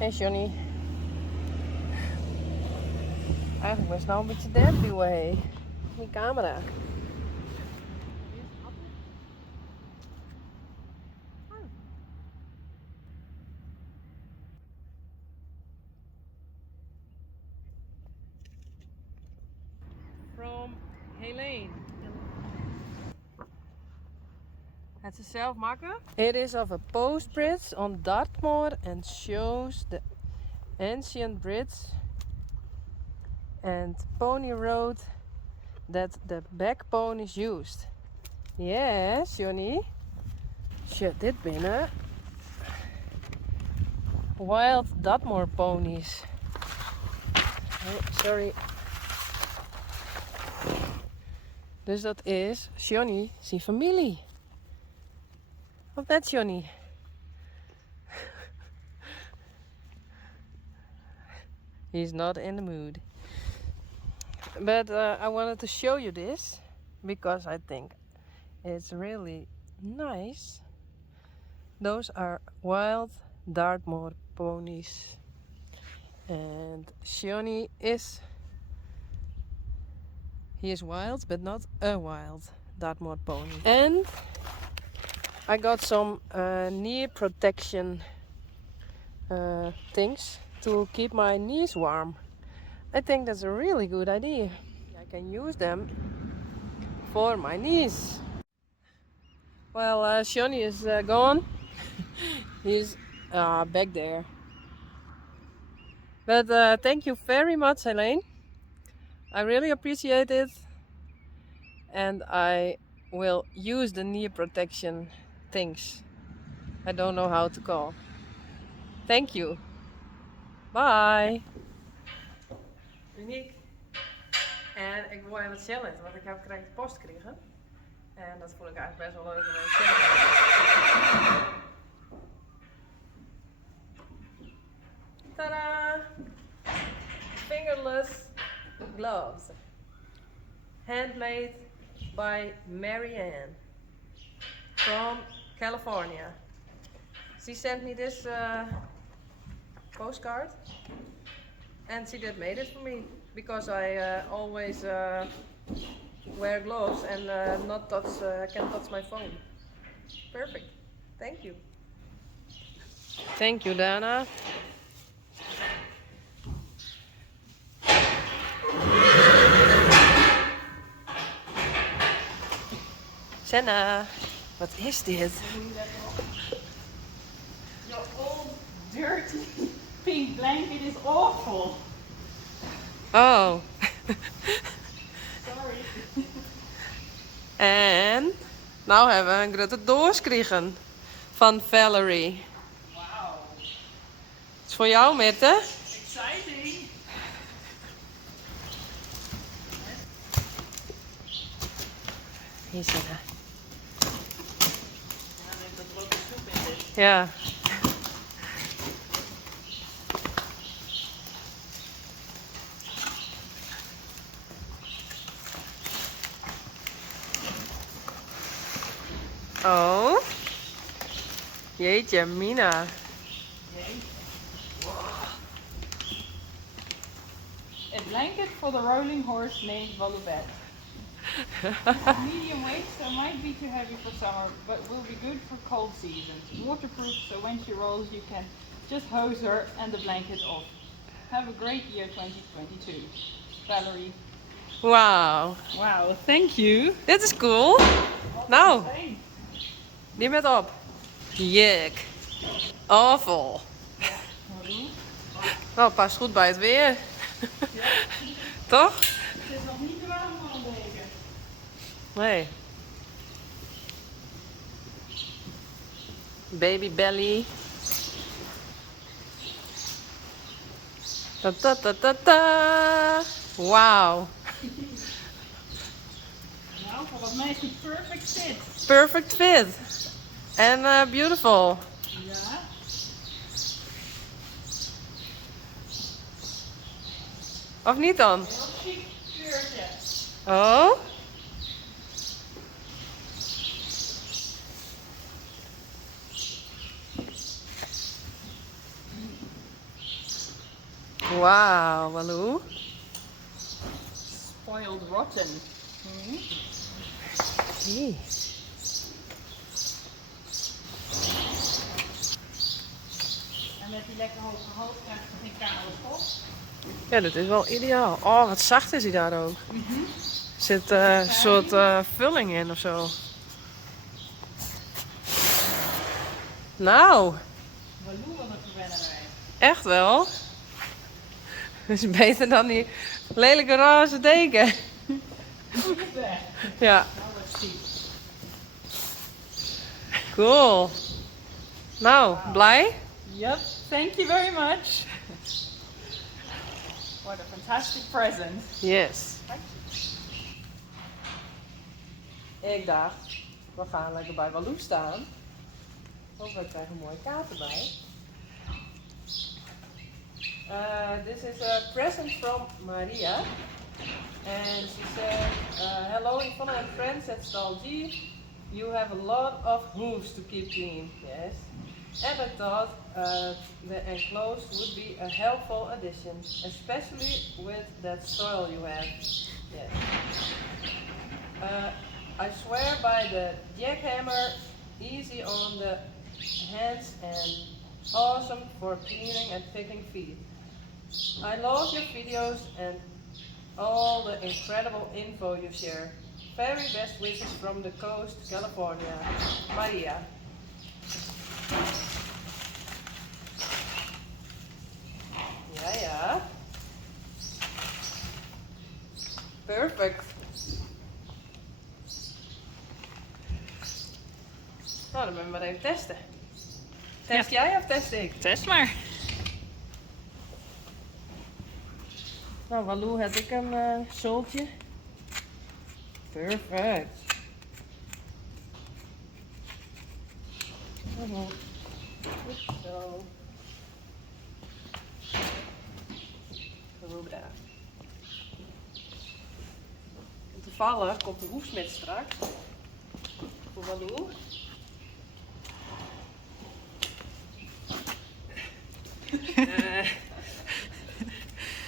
Hey Johnny. Eigenlijk was het nou een beetje derde duwen, hé. Die camera. From Helene. Het ze zelf maken? It is of a post bridge on Dartmoor and shows the ancient bridge and pony road that the backbone is used. Yes, Johnny. Shit, dit binnen. Wild Dartmoor ponies. Oh, sorry. Dus dat is Johnny zijn familie. Of net Johnny? He's not in the mood. But I wanted to show you this because I think it's really nice. Those are wild Dartmoor ponies. And Johnny is... He is wild, but not a wild Dartmoor pony. And I got some knee protection things to keep my knees warm. I think that's a really good idea. I can use them for my knees. Well, Johnny is gone. He's back there. But thank you very much, Helene. I really appreciate it. And I will use the knee protection things. I don't know how to call. Thank you. Bye. Sneek. En ik wil even challenge, want ik heb correct post gekregen. En dat voel ik eigenlijk best wel leuk om even te challenge. Tada! Fingerless gloves. Handmade by Marianne from California. She sent me this postcard and she did made it for me because I always wear gloves and not touch, can touch my phone. Perfect. Thank you. Thank you, Dana. Senna, wat is dit? Your old dirty pink blanket is awful. Oh. Sorry. En nou hebben we een grote doos gekregen van Valerie. Wow. Het is voor jou, Mette. Exciting. Hier zitten. Ja, neemt dat er ook een soep in zit. Ja. Oh. Jeetje, Mina. A blanket for the rolling horse named Followtheherd. Medium weight, so might be too heavy for summer, but will be good for cold seasons. Waterproof, so when she rolls you can just hose her and the blanket off. Have a great year 2022. Valerie. Wauw. Wow, thank you. Dit is cool. Nou, die met op. Jek. Awful. Nou, past goed bij het weer. Toch? Het is nog niet te warm voor een deken. Nee. Baby belly. Ta ta ta ta ta. Wauw. Nou, voor dat meisje perfect fit. Perfect fit. En beautiful. Ja. Of niet dan? Heel chic kleurtje. Oh? Wauw, Walou. Spoiled rotten. Hey. En met die lekker hoge hoofd krijg je geen kale kop. Ja, dat is wel ideaal. Oh, wat zacht is hij daar ook. Er zit een soort vulling in of zo. Nou, Walou, wat een verwennerij. echt wel. Dat is beter dan die lelijke roze deken. Ja, Nou, wat ziek. cool. Nou, blij? Yep, thank you very much. What a fantastic present. Yes. Ik dacht, we gaan lekker bij Walou staan. Want we krijgen een mooie kaart erbij. This is a present from Maria. And she said, hello Yvonne and friends at Stal G. You have a lot of hooves to keep clean. Yes. And I thought the enclosed would be a helpful addition, especially with that soil you have. Yes. I swear by the jackhammer, easy on the hands and awesome for cleaning and picking feet. I love your videos and all the incredible info you share. Very best wishes from the coast, California. Maria. Ja, ja. Perfect. Nou, dan moeten we maar even testen. Test jij of test ik? Test maar. Nou, Walou, heb ik een zooltje. Perfect. Goed zo. Goed daar. En toevallig komt de hoefsmid straks. Voor Walou.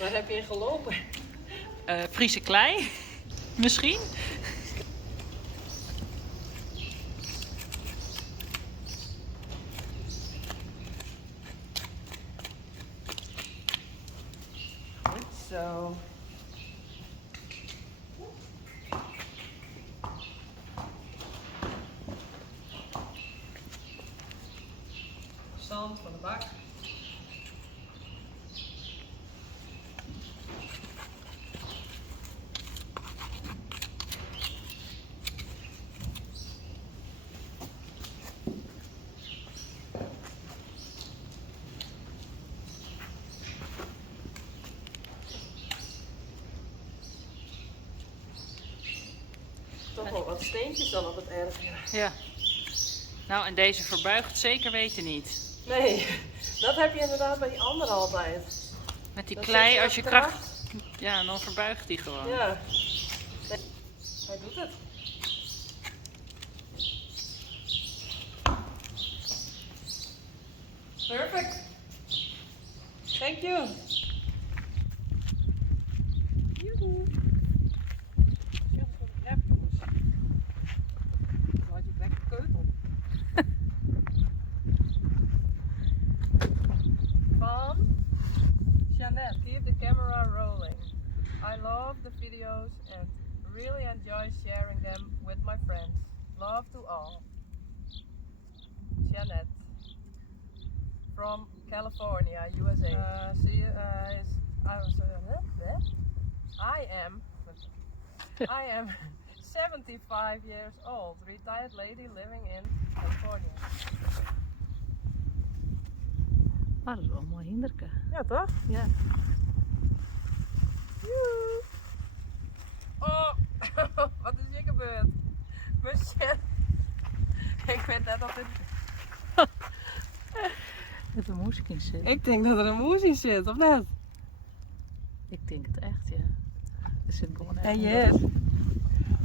Waar heb je in gelopen? Friese klei, misschien. Goed zo. Zand van de bak. Toch wel wat steentjes dan op het erfje. Ja. Nou, en deze verbuigt zeker weten niet. Nee, dat heb je inderdaad bij die andere altijd. Met die Dan klei, zet je als je wat kracht... Ja, dan verbuigt die gewoon. Ja. Nee, hij doet het. Perfect. Thank you. Joehoe. Heel veel rap, jongens. Laat je lekker keutel. Van Jeanette, keep the camera rolling. I love the videos and really enjoy sharing them with my friends. Love to all. Jeanette. From California, USA. I am 75 years old, retired lady living in California. Ah, dat is wel een mooi hinderke. Ja, toch? Ja. Joe. Oh, wat is hier gebeurd? Mijn shit. Ik weet net dat dit... Dat er moesje in zit. Ik denk dat er een moes in zit, of net? Ik denk het echt, ja. Er zit gewoon echt En hier.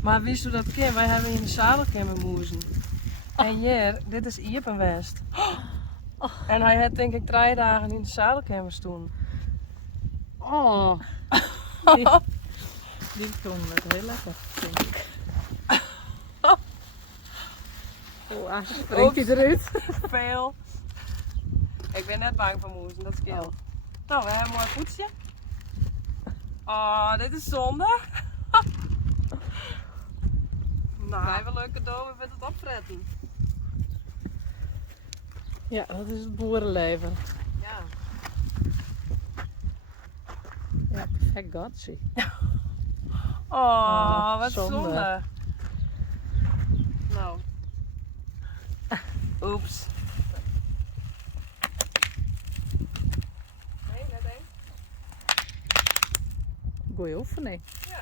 Maar wist u dat kind? Wij hebben in de zadelkamer moezen. En hier, dit is Iepenwest. En hij had denk ik 3 dagen in de zadelkamer toen. Oh. Die vonden het heel lekker, denk ik. Oh, hij springt hij eruit. Veel. Ik ben net bang voor moesten, dat scheelt. Oh. Nou, we hebben een mooi poetsje. Oh, dit is zonde. Nou, wij hebben een leuk cadeau, we willen het opfretten. Ja, dat is het boerenleven. Ja. Ja, perfect gotsie. Oh, wat zonde. zonde. Nou. Oeps. Nee, net één. Goeie oefening. Ja.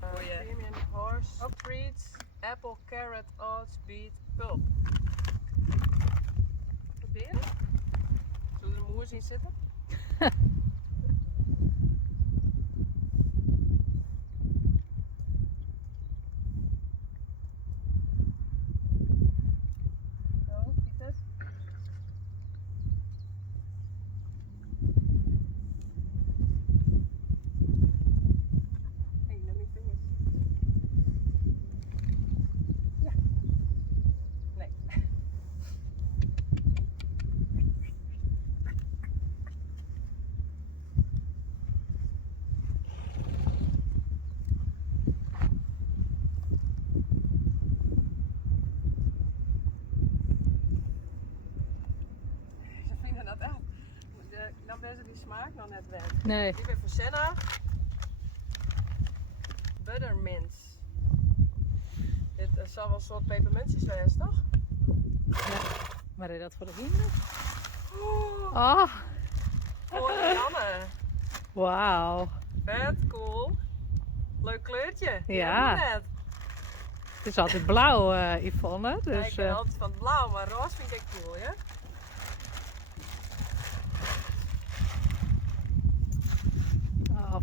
Friesian Horses Friendly, apple, carrot, oats, beet, pulp. Proberen? Zullen we de moer zien zitten? Oh, ziet het? Hey, let me finish. Ja. Nee. Ze vinden dat echt. Dan ben ze die smaak nog net weg. Nee. Ik ben van Senna. Buttermints. Dit zal wel een soort pepermuntjes zijn, toch? Ja. Maar is dat voor de vrienden? Oh, Oh, voor de Anne. wauw. Vet cool. Leuk kleurtje. Ja. Hoe net. Het is altijd blauw, Yvonne. Ik Dus, ben altijd van het blauw, maar roze vind ik cool, ja?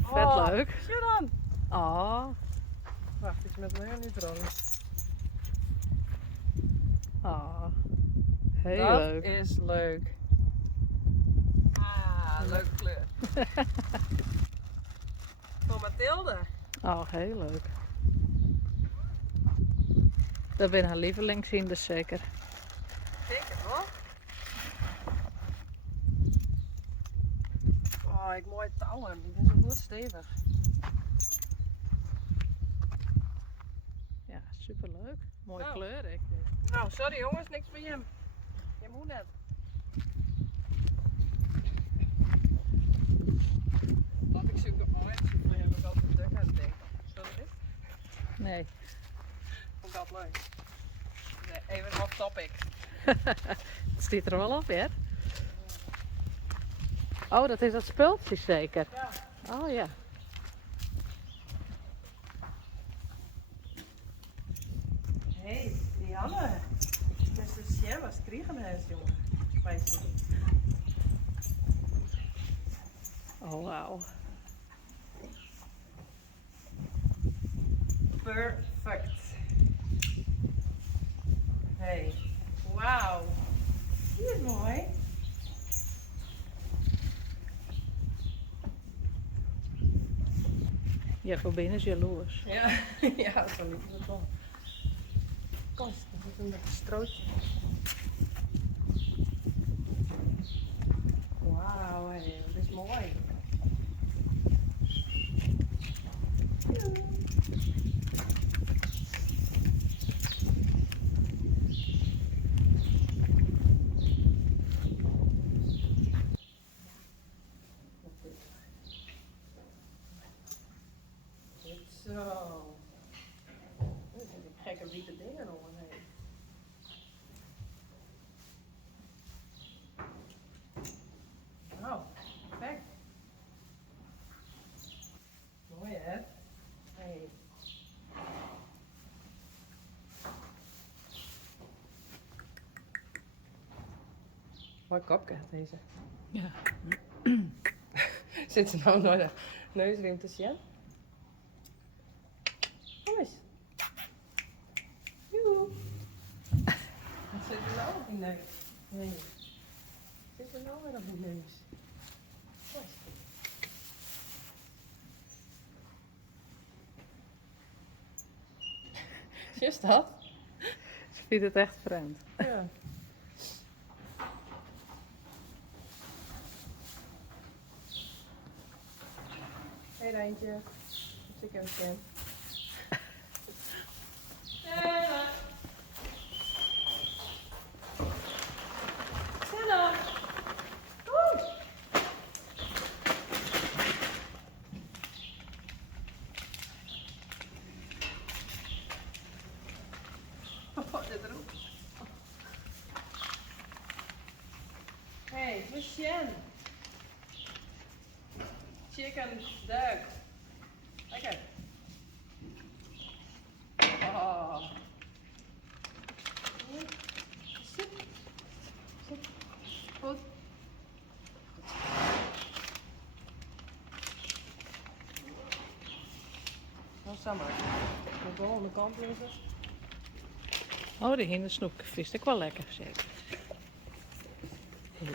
vet Oh, leuk. zie dan. Oh, Wacht, ik met mijn niet rond. oh. Heel Dat leuk. is leuk. Ah, leuke kleur. Voor Mathilde. Oh, heel leuk. Dat ben haar lievelingszien, zeker. Zeker hoor. Oh, ik mooi touwen. Die zijn zo goed stevig. Ja, superleuk. Mooie Nou. kleur. Nou, sorry jongens, niks voor Jim. Jim hoe net. Dat ik zoek op mooi voor hem ook altijd druk aan het denken. Sorry dit? Nee. Vond dat leuk. Nee, even off topic. Het stiet er wel op, hè? Oh, dat is dat spultje zeker. Ja. Oh ja. Hé, hey, Janne. Dat is dus jij was kriegenhuis, jongen. Bij ze. Oh, wauw. Perfect. Hey, wauw. Die is mooi. Ja, voor binnen is jaloers. Ja, ja, zo liep het wel. Kost, dat is een beetje strootje. Wauw, hey, dat is mooi. Zo. Er zitten gekke witte dingen omheen. Nou, perfect. Mooi hè? Hey. Mooi kopje deze. Ja. Zit ze nou naar de neusring te zien? Kom eens. Joe. Wat zit er nou op die neus? Nee. Zit er nou weer op die neus? Is dat? Ze vindt het echt vreemd. Ja. Hey Rijntje. Ik heb het ken. Stella. Stella. Kom. Oh, dit erop. Hey, Friesian. Chicken, duck. Lekker. Oh. Zit. Zit. Goed. Nou, samen. De bal aan de kant liggen. Oh, de hindersnoek vist ik wel lekker, zeker. Ja.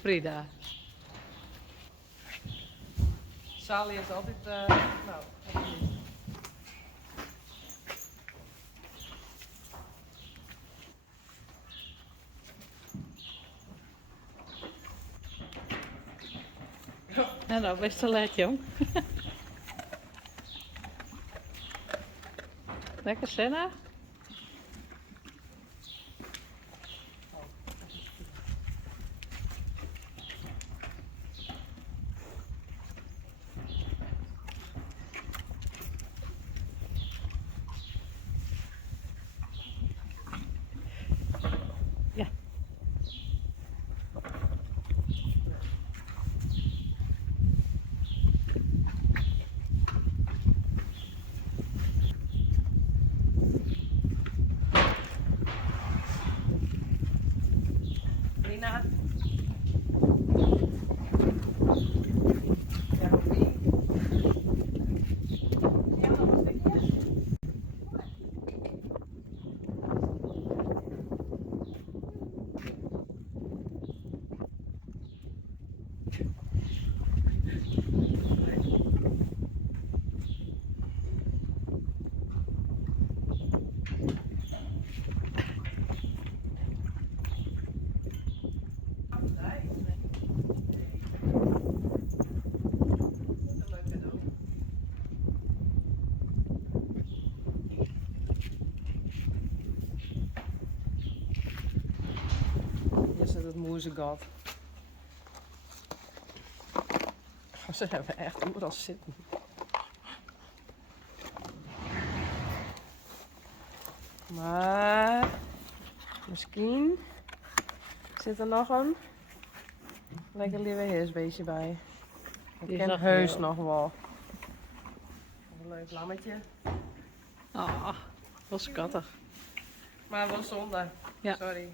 Frida. Sally is altijd, nou, Ja, nou, best te laat, jong. Lekker, Senna? Ja. Lina. Ja, Robby. Ja, nog een stukje. Hier zit het moezegat. Oh, ze hebben echt overal zitten. Maar misschien zit er nog een lekker lieve heersbeestje bij. Ik Die ken zag heus wel. nog wel. Een leuk lammetje. Ah, wel schattig. Maar wel zonde. Ja. Sorry.